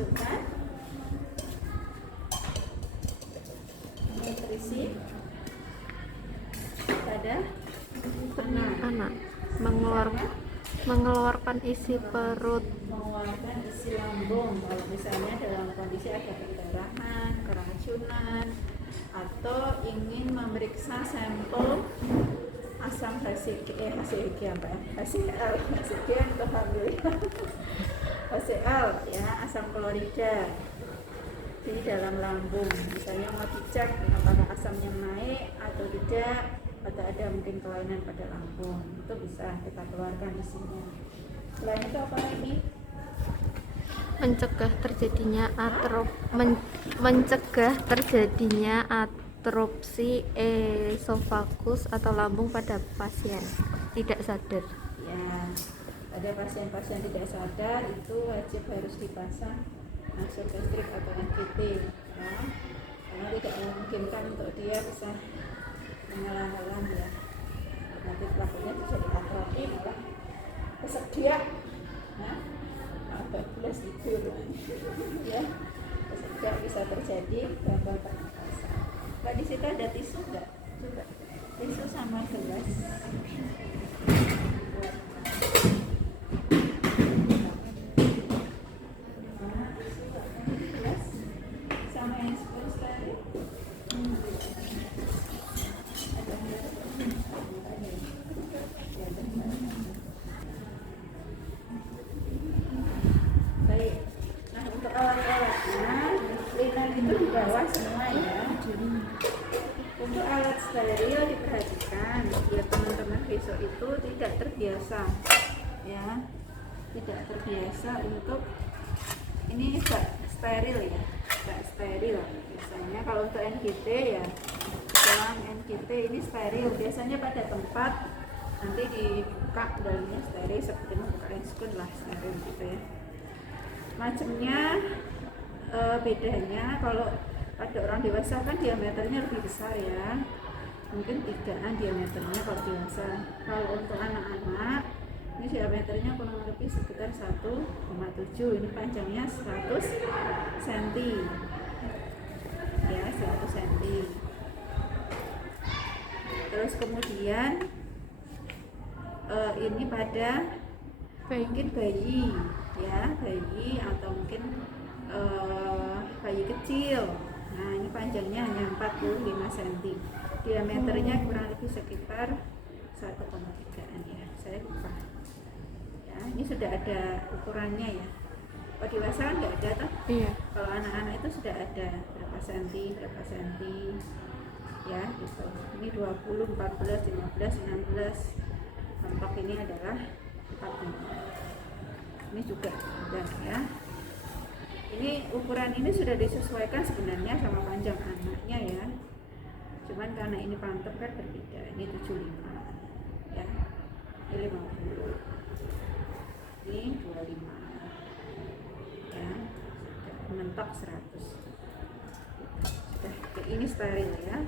masukkan nutrisi pada anak mengeluarkan isi perut, mengeluarkan isi lambung. Kalau misalnya dalam kondisi ada perdarahan, keracunan, atau ingin memeriksa sampel asam HCl HCl ya, asam klorida di dalam lambung. Misalnya mau dicek apakah asamnya naik atau tidak, atau ada mungkin kelainan pada lambung, itu bisa kita keluarkan di sini. Selain itu apa lagi? mencegah terjadinya atrofisi esofagus atau lambung pada pasien tidak sadar. Ya, pada pasien-pasien tidak sadar itu wajib harus dipasang nasogastrik atau NGT ya, karena tidak memungkinkan untuk dia bisa mengelang-elang ya. Nanti pelakunya bisa diatrofi malah kesedia ya, bablas tidur ya, kesedia bisa terjadi gangguan pernapasan. Nah, di situ ada tisu enggak? Coba tisu sama gelas. Sama yang spoon tadi. Baik. Nah, untuk alat-alatnya, linen itu di bawah semua ya. Untuk alat steril diperhatikan biar teman-teman besok itu tidak terbiasa ya, tidak terbiasa untuk ini gak steril ya, gak steril. Biasanya kalau untuk NGT ya, dalam NGT ini steril biasanya pada tempat nanti dibuka dalamnya steril seperti membuka spoon lah, steril gitu ya. Macamnya bedanya kalau pada orang dewasa kan diameternya lebih besar ya, mungkin 3an diameternya kalau dewasa. Kalau untuk anak-anak ini diameternya kurang lebih sekitar 1,7, ini panjangnya 100 cm ya, 100 cm. Terus kemudian ini pada mungkin bayi ya, bayi atau mungkin bayi kecil. Nah, ini panjangnya hanya 45 cm, diameternya kurang lebih sekitar 1,3an ya, saya lupa ya. Ini sudah ada ukurannya ya. Kalau dewasa kan nggak ada toh. Iya. Kalau anak-anak itu sudah ada berapa senti ya gitu. Ini 20, 14, 15, 16. Contoh ini adalah 45. Ini juga ada ya. Ini ukuran ini sudah disesuaikan sebenarnya sama panjang anaknya ya. Cuman karena ini pantep kan berbeda. Ini 75 ya. Ini 50. Ini 25 ya. Mentok 100. Sudah, ini steril ya.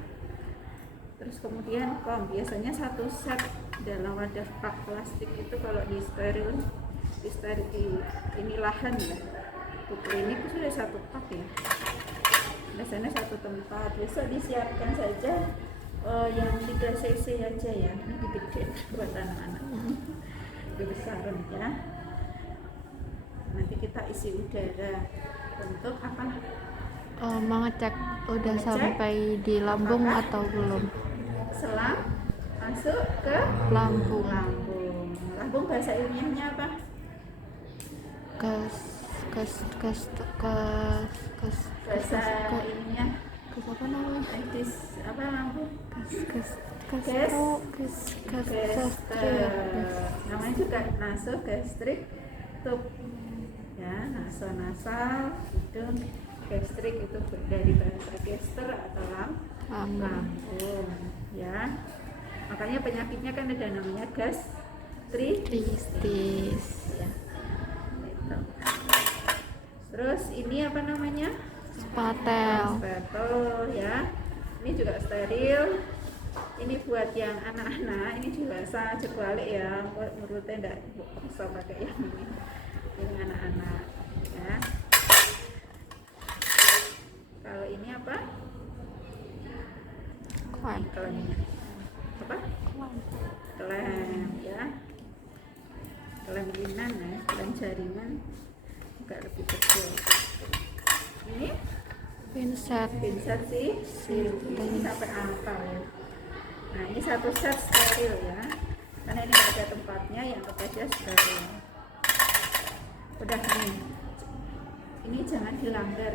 Terus kemudian biasanya satu set dalam wadah pak plastik itu kalau di steril ini lahan ya. Klinik itu sudah satu pak ya, biasanya satu tempat. Besok disiapkan saja yang 3 cc aja ya, ini gede buat anak-anak, dibesarin ya. Nanti kita isi udara untuk apa? Mengecek udah sampai di lambung atau belum. Selang masuk ke Lambung. Lambung bahasa ilmiahnya apa? Bahasa ilmiah apa namanya? medis apa lambung? Namanya juga nasogastrik tube ya, nasal hidung, gastrik itu dari bahasa gester atau lambung ya. Makanya penyakitnya kan ada namanya gastritis ya. Terus ini apa namanya? Spatel ya. Ini juga steril. Ini buat yang anak-anak, ini dewasa aja balik ya. Menurutnya enggak bisa pakai yang ini. Ini anak-anak ya. Kalau ini apa? Klem. Klemnya. Apa? Klem ya. Klem linan ya, klem jaringan agak lebih kecil. Ini Pinset. pinset sih, ini sampai apa ya? Nah ini satu set steril ya, karena ini nggak ada tempatnya, yang aja steril. Udah ini jangan dilanggar,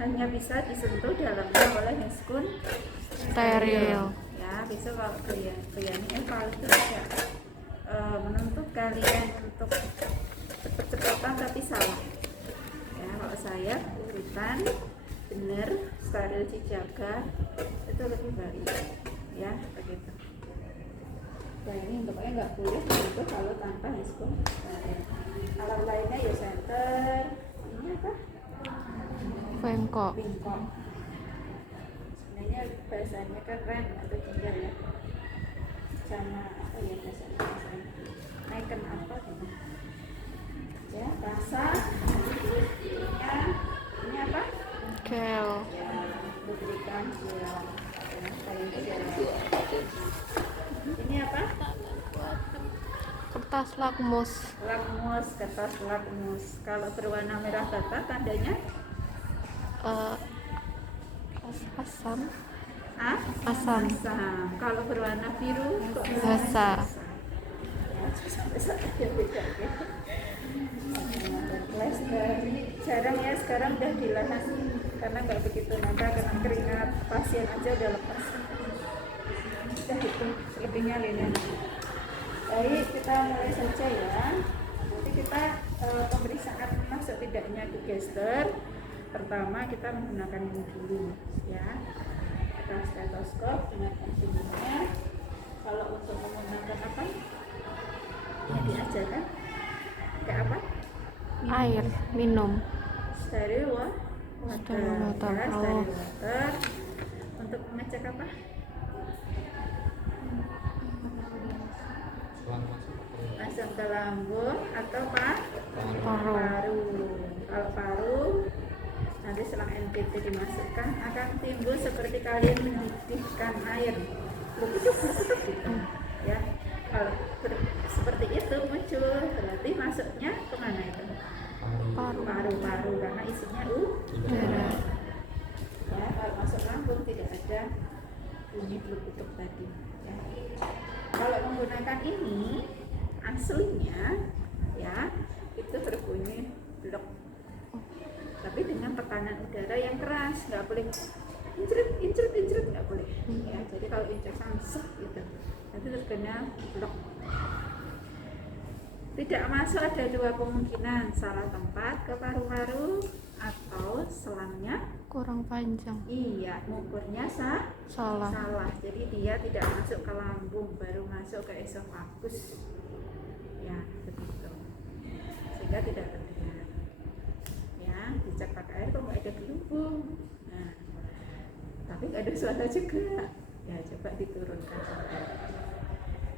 hanya bisa disentuh dalamnya oleh meskun Steril. ya. Bisa kalau kalian ini kalau ya, menuntut kalian untuk cepet-cepetan tapi salah ya. Kalau saya urutan bener, steril dijaga itu lebih baik ya, begitu. Nah ini untuknya nggak boleh itu kalau tanpa meskun steril. Alat lainnya ya center, ini apa? Pengko. Bingkong. Sebenarnya bahasanya kan rem atau tinggal ya, sama apa ya bahasanya, naikkan apa gitu ya, rasa ini apa Gel. ya, diberikan ya, ini apa, Kertas lakmus. lakmus, kertas lakmus. Kalau berwarna merah bata tandanya Asam. ah? Asam. Asam. Kalau berwarna biru kok Basa. ya, sampai saat ya beda ya. Ini jarang ya, sekarang udah dilarang karena nggak begitu nempel, kena keringat pasien aja udah lepas. Udah itu selebihnya linen. Baik, kita mulai saja ya. Nanti kita pemeriksaan masuk tidaknya ke gester. Pertama kita menggunakan ini dulu ya. Kita stetoskop dengan ujungnya. Kalau untuk menggunakan apa? Yang diajarkan kayak apa? Air minum. Steril water. Steril water. Ya, Oh. steril water. Untuk mengecek apa? Masuk ke lambung atau Paru. paru. Kalau paru nanti selang NPT dimasukkan akan timbul seperti kalian mendidihkan air. Begitu gitu. Ya. Kalau seperti itu muncul, berarti masuknya kemana itu? Paru-paru karena isinya udara. Ya, kalau masuk lambung tidak ada bunyi bluk-bluk tadi. Ya. Kalau menggunakan ini aslinya ya itu berbunyi blok, tapi dengan tekanan udara yang keras, nggak boleh incret nggak boleh ya. Jadi kalau incret langsung gitu nanti terkena blok. Tidak masuk ada dua kemungkinan, salah tempat ke paru-paru atau selangnya Kurang panjang. iya mengukurnya Salah. jadi dia tidak masuk ke lambung, baru masuk ke esofagus ya, begitu, sehingga tidak terlihat ya. Dicek pakai air kok nggak ada gelembung, nah tapi nggak ada suara juga ya, coba diturunkan,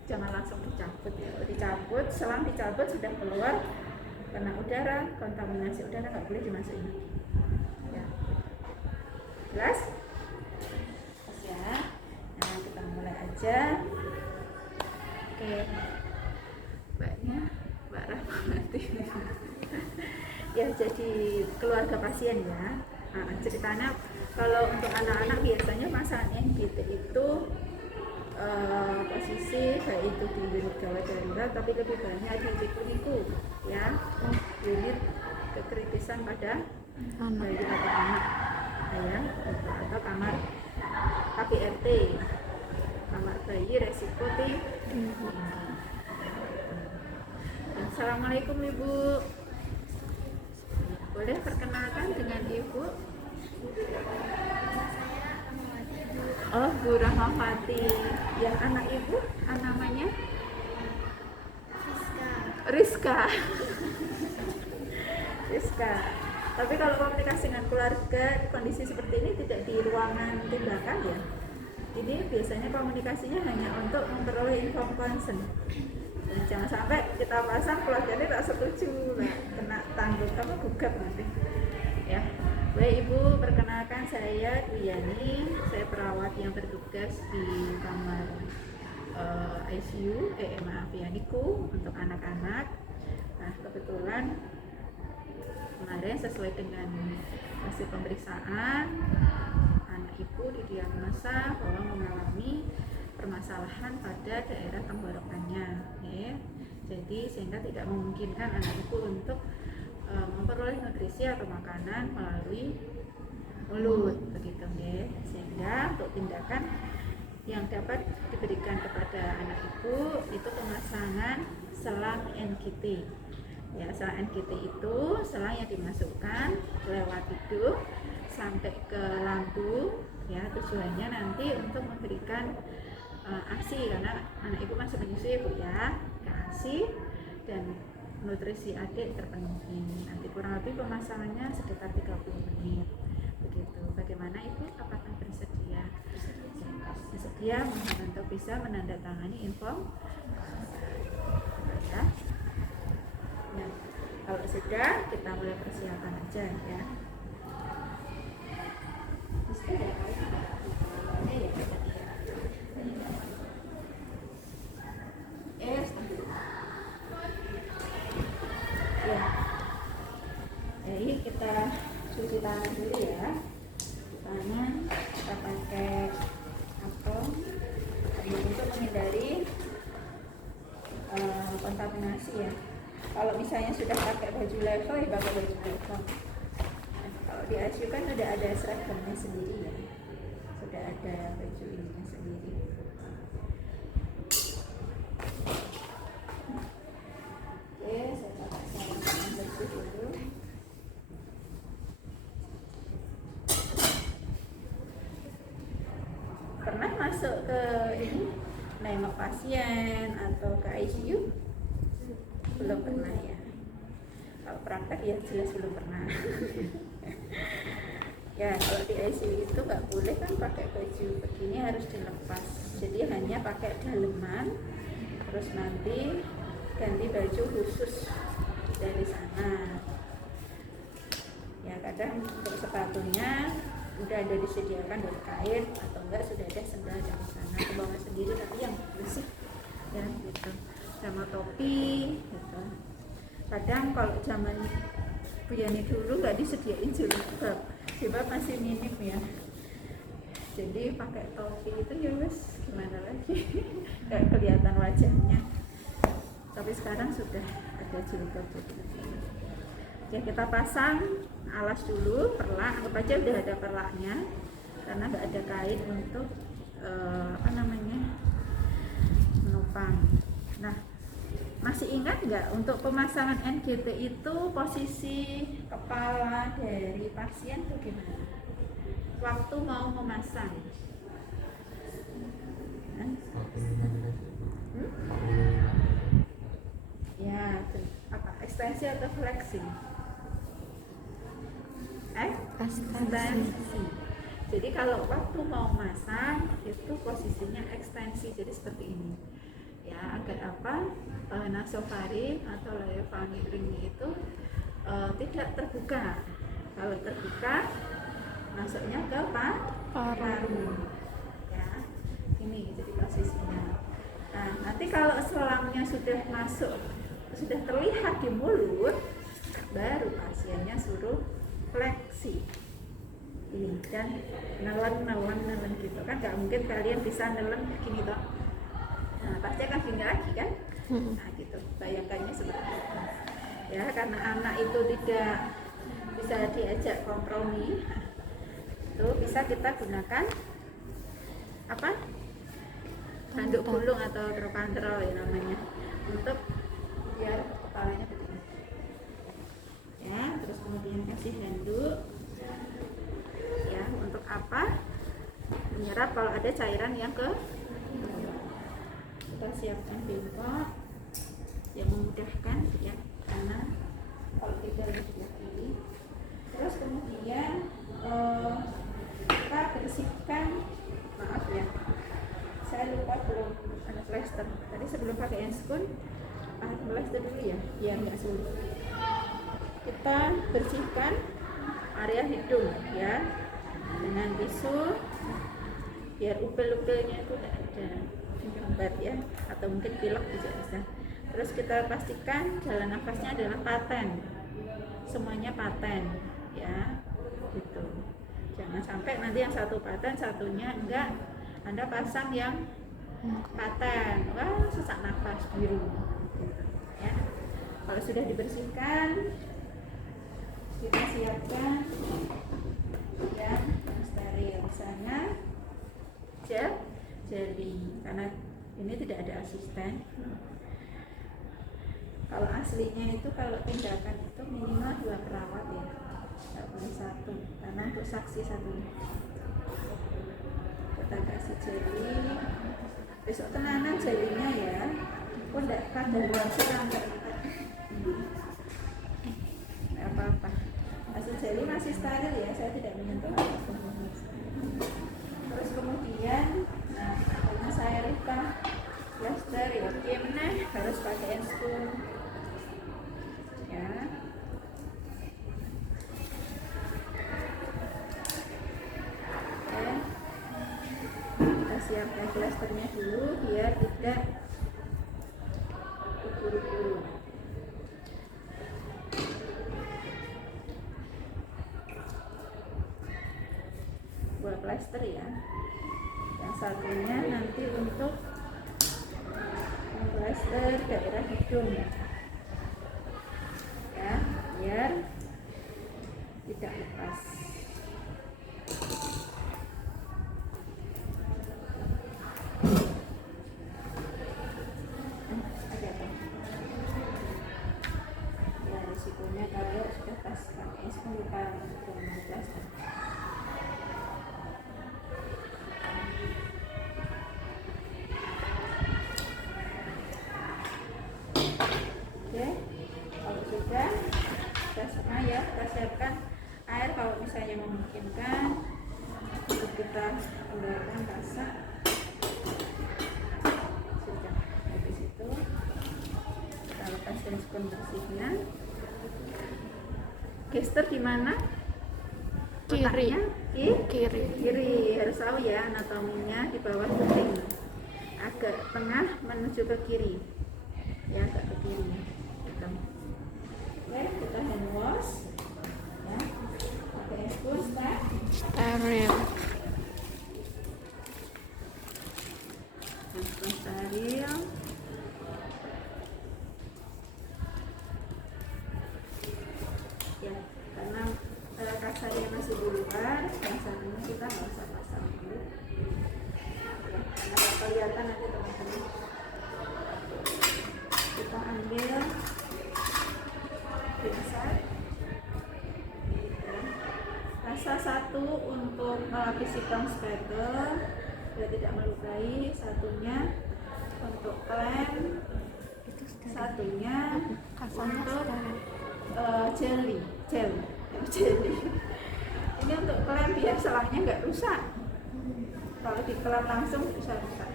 jangan langsung dicabut ya. Kalau dicabut, selang dicabut sudah keluar kena udara, kontaminasi udara, nggak boleh dimasukin ya. Jelas? Ya. Nah, kita mulai aja. Oke. Mbaknya, Mbak Rahmati. Ya, jadi keluarga pasien ya. Nah, ceritanya kalau untuk anak-anak biasanya masa NBT itu posisi baik itu di unit gawat darurat, tapi lebih banyak di liku ya, unit kekritisan pada bayi atau anak ya, atau kamar KPRT, kamar bayi resiko tinggi. Assalamualaikum Ibu, boleh perkenalkan dengan Ibu? Oh, Bu Rahmawati. Yang anak Ibu, namanya? Rizka. Rizka. Tapi kalau komunikasi dengan keluarga kondisi seperti ini tidak di ruangan tindakan ya. Ini biasanya komunikasinya hanya untuk memperoleh info concern. Dan jangan sampai kita pasang keluarganya tak setuju, nah, kena tanggung kamu gugat nanti. Ya. Baik Ibu, perkenalkan saya Duyani, saya perawat yang bertugas di kamar ICU, maaf ya, NICU untuk anak-anak. Nah kebetulan kemarin sesuai dengan hasil pemeriksaan, anak Ibu didiagnosa bahwa mengalami permasalahan pada daerah tenggorokannya, ya. Jadi sehingga tidak memungkinkan anak Ibu untuk memperoleh nutrisi atau makanan melalui mulut, begitu ya. Sehingga untuk tindakan yang dapat diberikan kepada anak Ibu itu pemasangan selang NGT. Ya, selang NGT itu selang yang dimasukkan lewat hidung sampai ke lambung, ya, tujuannya nanti untuk memberikan ASI, karena anak Ibu masih menyusui Bu ya, ke ASI dan nutrisi adik terpenuhi. Nanti kurang lebih pemasangannya sekitar 30 menit. Begitu. Bagaimana Ibu? Apakah bersedia? Bersedia untuk bisa menandatangani info? Ya. Nah, kalau sudah, kita mulai persiapan aja ya. Jadi kita cuci tangan dulu ya. Tangan kita pakai apel untuk menghindari kontaminasi ya. Kalau misalnya sudah pakai baju level ya pakai baju level. Kalau di ICU kan sudah ada seragamnya sendiri ya. Sudah ada baju ininya sendiri. Oke, saya pakai sarung bersih dulu. Pernah masuk ke ini nengok pasien atau ke ICU? Belum pernah ya. Kalau praktek ya jelas belum pernah. Ya kalau di ICU itu nggak boleh kan pakai baju begini, harus dilepas. Jadi hanya pakai daleman, terus nanti ganti baju khusus dari sana. Ya kadang untuk sepatunya udah ada disediakan dari kain atau enggak sudah ada sendal dari sana, kebawa sendiri tapi yang bersih ya gitu, sama topi gitu. Kadang kalau zaman Bu Yani dulu nggak disediain jilbab, jilbab masih minim ya, jadi pakai topi itu ya wes gimana lagi nggak kelihatan wajahnya, tapi sekarang sudah ada jilbab. Ya kita pasang alas dulu, perlak, anggap aja udah ada perlaknya karena nggak ada kain untuk menopang. Nah masih ingat nggak untuk pemasangan NGT itu posisi kepala dari pasien itu gimana waktu mau memasang? Ya apa, ekstensi atau flexing? Ekstensi. Jadi kalau waktu mau masang itu posisinya ekstensi, jadi seperti ini ya, agar apa, nasofaring atau layar ring itu tidak terbuka. Kalau terbuka masuknya ke paru ya, ini jadi posisinya. Nah nanti kalau selangnya sudah masuk, sudah terlihat di mulut, baru pasiennya suruh fleksi ini dan nelen gitu kan, nggak mungkin kalian bisa nelen begini toh, nah pasti akan gini lagi kan. Nah gitu, bayangkannya seperti itu ya, karena anak itu tidak bisa diajak kompromi, itu bisa kita gunakan apa, handuk gulung atau terpantrol ya namanya, untuk biar kepalanya begini ya. Terus kemudian kasih handuk ya, untuk apa, menyerap kalau ada cairan yang ke. Kita siapkan bengkok yang memudahkan ya, karena kalau tidak di sebelah kiri. Terus kemudian kita bersihkan, maaf ya saya lupa belum ada plester tadi sebelum pakai enscoon, plester dulu ya biar nggak sulit. Kita bersihkan area hidung ya, dengan tisu biar upil-upilnya itu tidak ada menyumbat ya, atau mungkin pilek juga bisa. Terus kita pastikan jalan nafasnya adalah paten, semuanya paten ya, gitu. Jangan sampai nanti yang satu paten satunya enggak, Anda pasang yang paten, wah sesak nafas biru gitu, ya. Kalau sudah dibersihkan, kita siapkan yang steril, misalnya jeli, karena ini tidak ada asisten. Kalau aslinya itu kalau tindakan itu minimal 2 perawat ya, nggak boleh 1, karena untuk saksi satunya. Kita kasih jeli, besok tenanan jelinya ya, kok enggak pada luar serangga, nggak apa-apa. Hasil jeli masih steril ya, saya tidak menyentuh apapun. Terus kemudian, nah karena saya lupa plaster ya, gimana harus pakai spoon ya. Oke, kita siapkan plasternya dulu biar tidak terburu-buru. Buat plaster ya, yang satunya nanti untuk plaster daerah hidung ya, biar tidak lepas. Ya risikonya kalau sudah pas pakai spoon lupa untuk plaster. Oke, kalau sudah setengah ya, kita siapkan air kalau misalnya memungkinkan untuk kita keluarkan rasa. Sudah habis itu kita lepaskan spoon bersihnya. Gesture di mana? Kiri. Kiri. Kiri, harus tahu ya anatominya, di bawah kuping, agak tengah menuju ke kiri ya, agak ke kiri gitu. Oke, kita hand wash ya, pakai spoon Steril. spoon steril. Ya, karena kasarnya masih di luar, yang satunya kita nggak usah pasang dulu ya, karena nggak kelihatan nanti teman-teman. Kita ambil pinset ya. Rasa satu untuk melapisi tong spatter biar tidak melukai, satunya untuk klem, satunya untuk jelly. Ini untuk klem biar selangnya nggak rusak. Kalau dikelem langsung bisa rusak.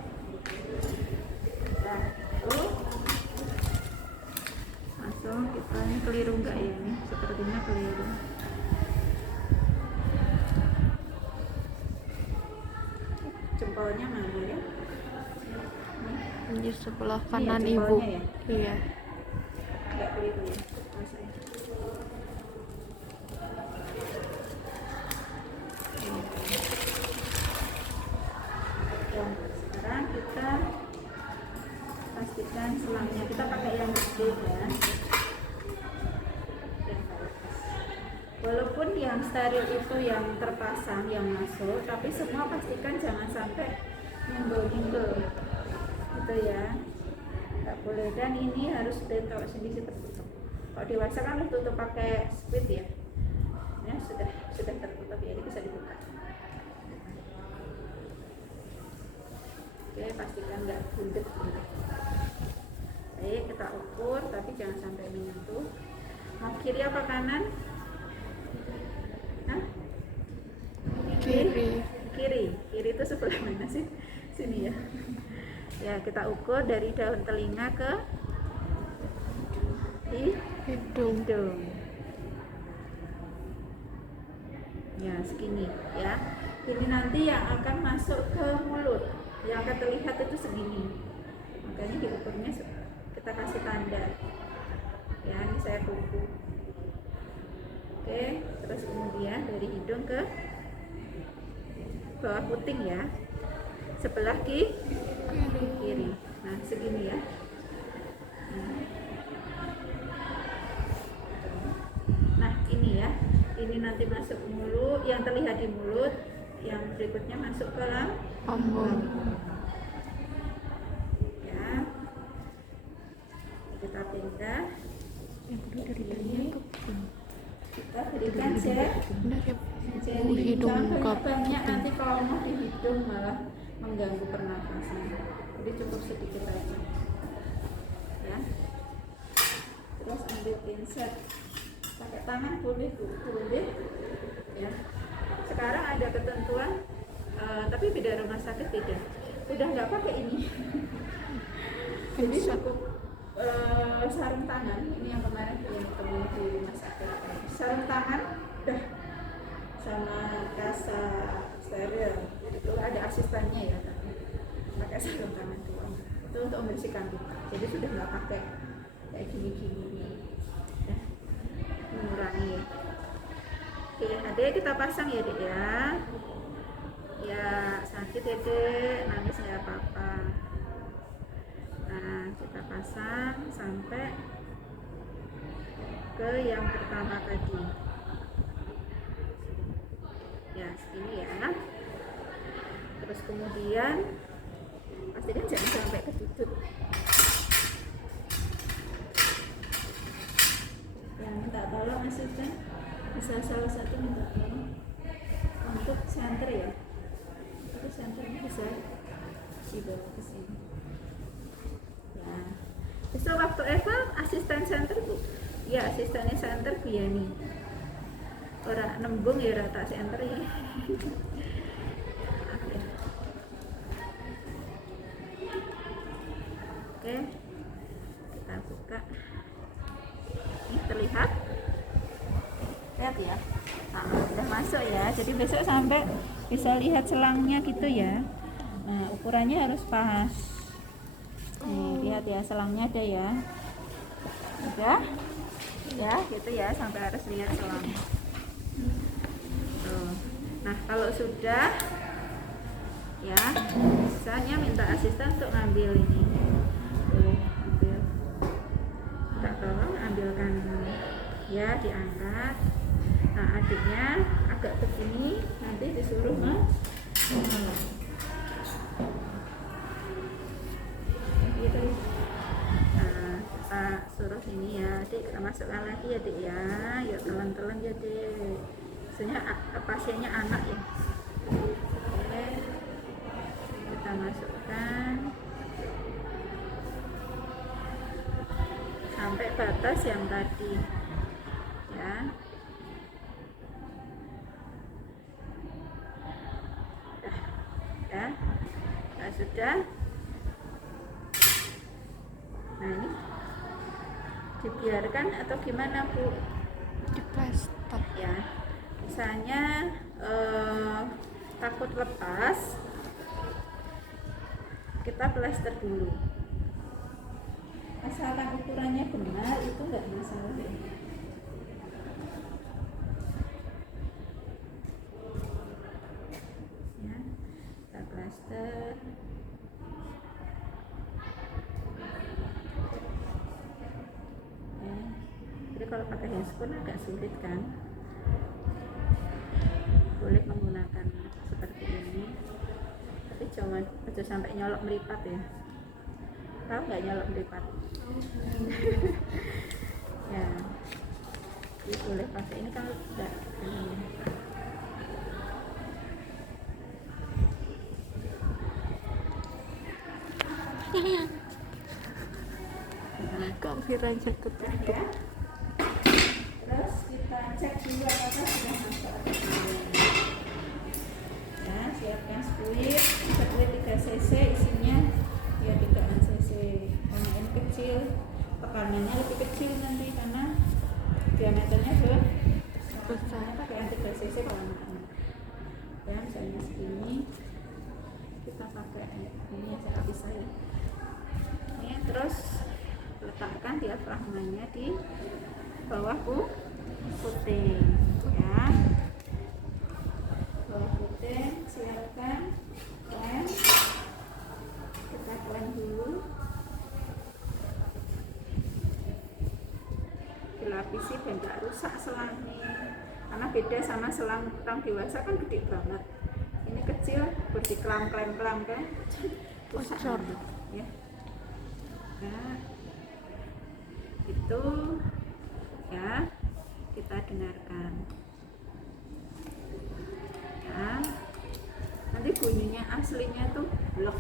Nah, langsung kita, ini keliru nggak ya, ini sepertinya keliru. Jempolnya mana ya? Di sebelah kanan Iya, ibu. jempolnya ya? Iya. Nggak keliru ya? Masa ya? Dan sekarang kita pastikan selangnya kita pakai yang gede ya. Walaupun yang steril itu yang terpasang, yang masuk, tapi semua pastikan jangan sampai nyenggol-nyenggol gitu ya, nggak boleh. Dan ini harus kalau sendiri tertutup. Kalau dewasa kan harus tutup pakai split ya. Ya sudah tertutup ya, ini bisa dibuka. Oke, pastikan nggak bundet. Baik, kita ukur tapi jangan sampai menyentuh. Mau kiri apa kanan? Hah? Kiri. Kiri itu sebelah mana sih? Sini ya. Ya, kita ukur dari daun telinga ke Hidung. hidung. Ya segini ya. Ini nanti yang akan masuk ke mulut, yang akan terlihat itu segini. Makanya diukurnya kita kasih tanda. Ya, ini saya kuku. Oke, terus kemudian dari hidung ke bawah puting ya, sebelah kiri. Nah segini ya. Nah ini ya, ini nanti masuk mulut, yang terlihat di mulut, yang berikutnya masuk ke lambung. Ya, kita pindah. Yang kedua dari tanya ke kuping. Kita berikan cek. Dari hidung ke Banyak nanti kalau mau di hidung malah mengganggu pernapasan. Jadi cukup sedikit aja. Ya. Terus ambil pinset. Pakai tangan boleh, boleh. Ya. Sekarang ada ketentuan, tapi beda rumah sakit beda. Udah nggak pakai ini. Jadi cukup sarung tangan. Ini yang kemarin yang ketemu di rumah sakit. Sarung tangan, udah sama kasa steril. Itu ada asistennya ya, tapi pakai sarung tangan doang. Itu untuk membersihkan luka. Jadi sudah nggak pakai kayak gini-gini. Ya. Mengurangi. Oke, adek kita pasang ya dek ya. Ya sakit ya dek, nangis nggak apa-apa. Nah kita pasang sampai ke yang pertama tadi. Ya segini ya. Terus kemudian pastikan jangan sampai keduduk. Yang minta tolong asisten bisa salah satu minta tolong untuk center ya. Itu senternya bisa dibawa ke sini. Ya. Besok waktu Eva asisten center Bu. Ya asistennya center Bu Yani. Orang nembung ya rata center ya. Oke, kita buka. Ini terlihat, lihat ya. Nah, udah masuk ya. Jadi besok sampai bisa lihat selangnya gitu ya. Nah, ukurannya harus pas. Nih, lihat ya selangnya ada ya. Udah, ya gitu ya sampai harus lihat selang. Tuh. Nah, kalau sudah, ya, misalnya minta asisten untuk ngambil ini. Ambil, minta tolong ambilkan ya, diangkat. Nah adiknya agak begini, nanti disuruh gitu. Nah kita suruh ini ya adik, kita masukkan lagi ya adik ya, yuk telan-telan ya adik. Maksudnya pasiennya anak ya. Oke, kita masukkan sampai batas yang tadi ya. Ya, nah, sudah. Nah ini dibiarkan atau gimana Bu? Di plaster Ya, misalnya takut lepas, kita plester dulu. Asalkan ukurannya benar itu nggak masalah ya. Ya, kita plester. Ya. Jadi kalau pakai handscoon agak sulit kan. Boleh menggunakan seperti ini. Tapi jangan sampai nyolok meripat ya. Tahu nggak nyolok meripat? Ya, jadi boleh pakai ini kalau tidak kameranya ketutup ya. Terus kita cek dulu apakah sudah masuk atau belum. Ya, siapkan spuit 3 cc, isinya ya 3 cc. Karena ini kecil, tekanannya lebih kecil nanti karena diameternya besar. besar. pakai yang 3 cc kalau anak-anak ya, misalnya segini kita pakai ini aja nggak bisa ya. Ini terus letakkan diafragmanya di bawah puting ya, bawah puting. Silakan lem, kita lem dulu, dilapisi biar nggak rusak selangnya, karena beda sama selang orang dewasa kan gede banget, ini kecil berdiklam klem kan rusak nanti, ya. Nah itu ya, kita dengarkan ya, nanti bunyinya aslinya tuh blok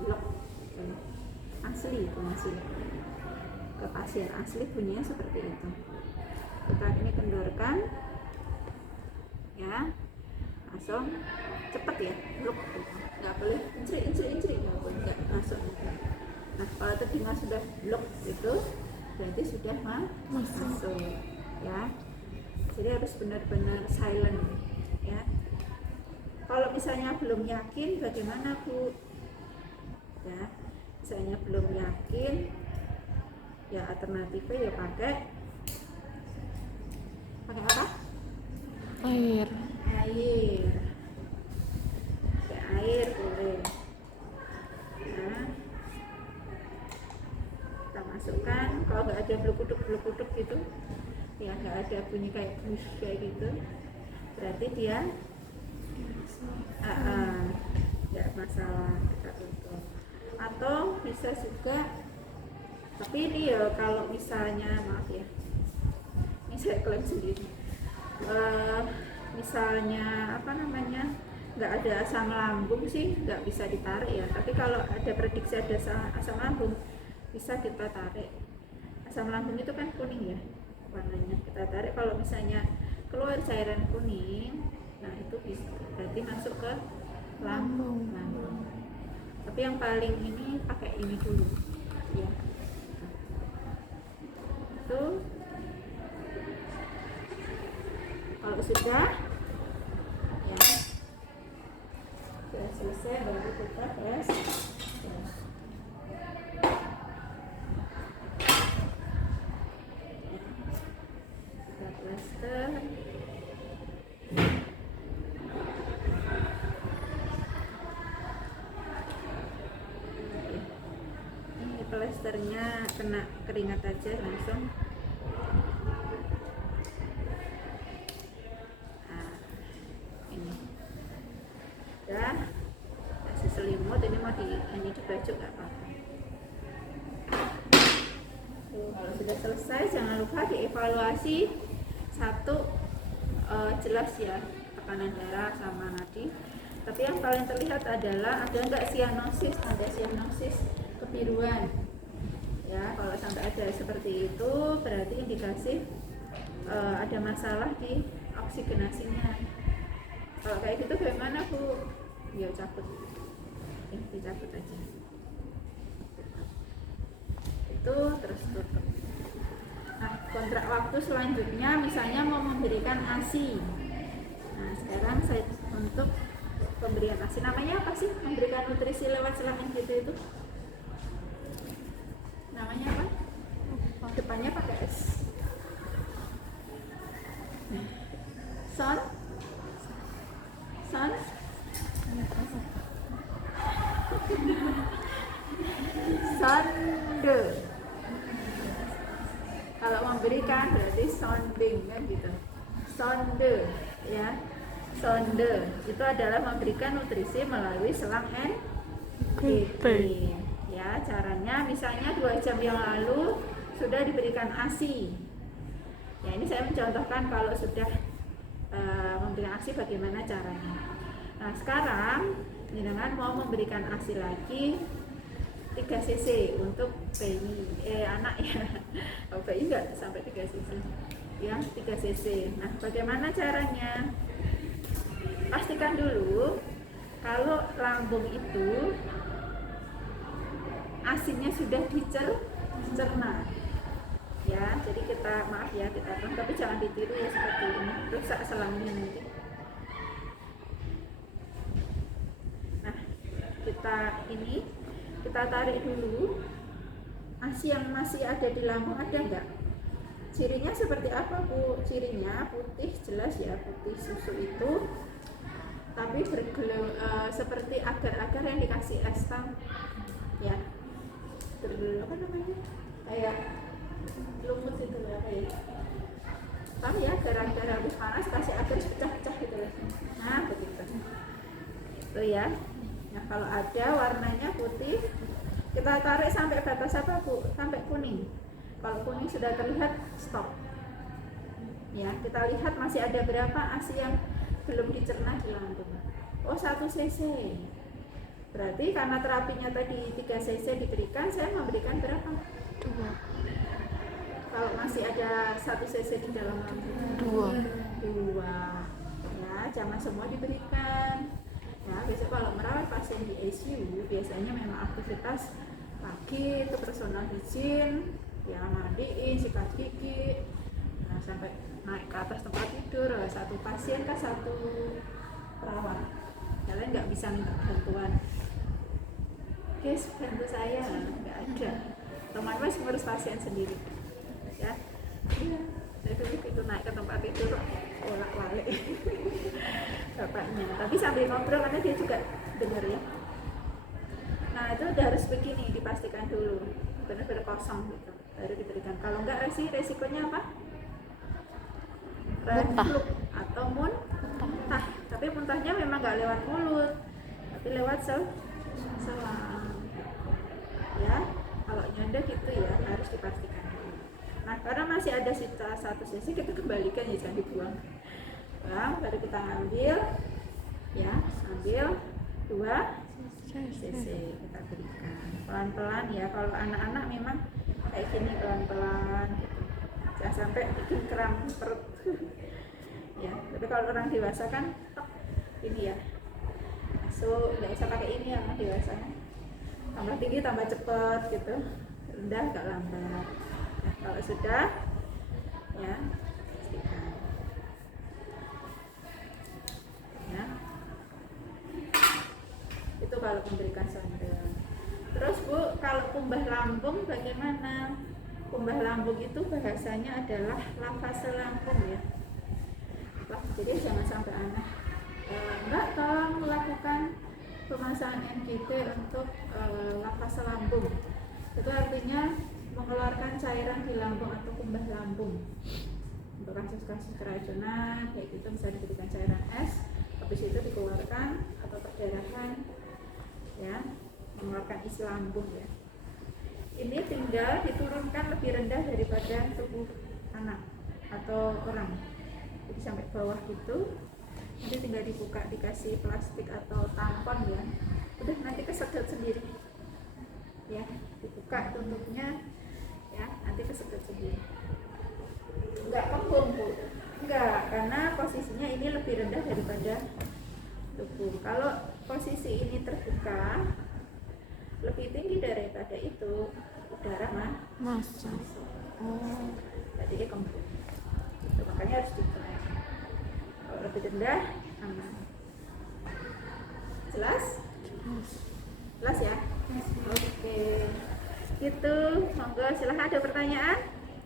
blok asli, itu masih ke pasien asli bunyinya seperti itu. Kita ini kendorkan ya, langsung cepet ya, blok, nggak boleh incri nggak masuk. Nah kalau telinga sudah blok itu berarti sudah masuk ya, jadi harus benar-benar silent ya. Kalau misalnya belum yakin bagaimana Bu ya, misalnya belum yakin ya, alternatifnya ya pakai apa? Air. Pakai air boleh. Nah, kita masukkan, kalau nggak ada bluk-bluk gitu ya, nggak ada bunyi kayak bush kayak gitu, berarti dia nggak masalah, kita tutup. Atau bisa juga, tapi ini ya kalau misalnya, maaf ya, ini saya klaim sendiri, misalnya apa namanya, nggak ada asam lambung sih nggak bisa ditarik ya, tapi kalau ada prediksi ada asam lambung bisa kita tarik. Asam lambung itu kan kuning ya warnanya, kita tarik, kalau misalnya keluar cairan kuning, nah itu bisa berarti masuk ke lambung. Tapi yang paling ini pakai ini dulu ya, itu kalau sudah ya, sudah selesai baru kita press. Plasternya kena keringat aja langsung. Nah, ini udah kasih selimut, ini mau ini dibaju nggak apa-apa. Kalau sudah selesai jangan lupa dievaluasi satu, jelas ya tekanan darah sama nadi. Tapi yang paling terlihat adalah ada nggak sianosis, ada sianosis kebiruan ya. Kalau sampai ada seperti itu berarti indikasi ada masalah di oksigenasinya. Kalau kayak gitu bagaimana Bu? Ya cabut, dicabut aja itu, terus tutup. Nah kontrak waktu selanjutnya misalnya mau memberikan ASI. Nah sekarang saya untuk pemberian ASI, namanya apa sih, memberikan nutrisi lewat selang gitu itu namanya apa? Depannya pakai S. Sonde. Kalau memberikan berarti sounding kan gitu. Sonde ya. Sonde itu adalah memberikan nutrisi melalui selang NGP. Ya, caranya misalnya 2 jam yang lalu sudah diberikan ASI. Ya, ini saya mencontohkan kalau sudah memberikan ASI bagaimana caranya. Nah, sekarang jenengan mau memberikan ASI lagi 3 cc untuk bayi, anak ya. Oh, bayi enggak sampai 3 cc. Ya, 3 cc. Nah, bagaimana caranya? Pastikan dulu kalau lambung itu asinnya sudah dicerna ya, jadi kita kita maaf ya kita tolong, tapi jangan ditiru ya seperti ini, rusak selangnya nanti. Nah kita tarik dulu. ASI yang masih ada di lambung ada enggak? Cirinya seperti apa Bu? Cirinya putih, jelas ya, putih susu itu, tapi seperti agar-agar yang dikasih es tam ya, apa namanya, kayak lumut itu ya, kayak tahu ya, agar-agar habis panas kasih agar pecah-pecah gitu loh. Nah begitu itu ya. Nah kalau ada warnanya putih, kita tarik sampai batas apa Bu? Sampai kuning. Kalau kuning sudah terlihat, stop ya. Kita lihat masih ada berapa ASI yang belum dicerna di lambung. Oh 1 cc, berarti karena terapinya tadi 3 cc diberikan, saya memberikan berapa? 2. Kalau masih ada 1 cc di dalam lambung, 2 ya, jangan semua diberikan ya. Biasanya kalau merawat pasien di ICU biasanya memang aktivitas pagi itu personal hygiene ya, mandiin, sikat gigi, nah sampai naik ke atas tempat tidur, satu pasien kan satu perawat. Kalian nggak bisa minta bantuan, guys bantu saya, nggak ada. Teman-teman ngurus pasien sendiri ya. Iya, saya dulu itu naik ke tempat tidur bolak-balik bapaknya, tapi sambil ngobrol karena dia juga dengar ya. Nah itu udah harus begini, dipastikan dulu benar-benar kosong gitu, baru diberikan. Kalau enggak resikonya apa? Reflux atau muntah. Tapi muntahnya memang nggak lewat mulut, tapi lewat selang ya. Kalau nyanda gitu ya, harus dipastikan dulu. Nah karena masih ada sisa 1 cc, kita kembalikan ya, jangan dibuang. Nah, baru kita ambil ya, ambil 2 cc kita berikan pelan-pelan ya. Kalau anak-anak memang kayak gini pelan-pelan gitu, jangan sampai bikin kram perut ya. Tapi kalau orang dewasa kan ini ya, so nggak usah pakai ini ya, dewasa tambah tinggi tambah cepat gitu, rendah agak lambat. Nah kalau sudah ya pastikan ya. Itu kalau memberikan sondel. Terus Bu, kalau kumbah lambung bagaimana? Kumbah lambung itu bahasanya adalah lavase lambung ya. Wah, jadi jangan sampai anak Mbak tolong melakukan pemasangan NGT untuk lavase lambung. Itu artinya mengeluarkan cairan di lambung atau kumbah lambung. Untuk kasus-kasus keracunan kayak gitu bisa diberikan cairan es, habis itu dikeluarkan, atau perdarahan ya, mengeluarkan isi lambung ya. Ini tinggal diturunkan lebih rendah daripada tubuh anak atau orang, jadi sampai bawah gitu. Nanti tinggal dibuka, dikasih plastik atau tampon ya, udah nanti kesedot sendiri ya. Dibuka tutupnya ya, nanti kesedot sendiri. Enggak kembung Bu, enggak, karena posisinya ini lebih rendah daripada tubuh. Kalau posisi ini terbuka lebih tinggi daripada itu, udara masuk. Oh, jadi dia kembung gitu, makanya harus dibuka. Kalau lebih rendah aman. Jelas? Jelas ya? Oke. Gitu, monggo silahkan, ada pertanyaan?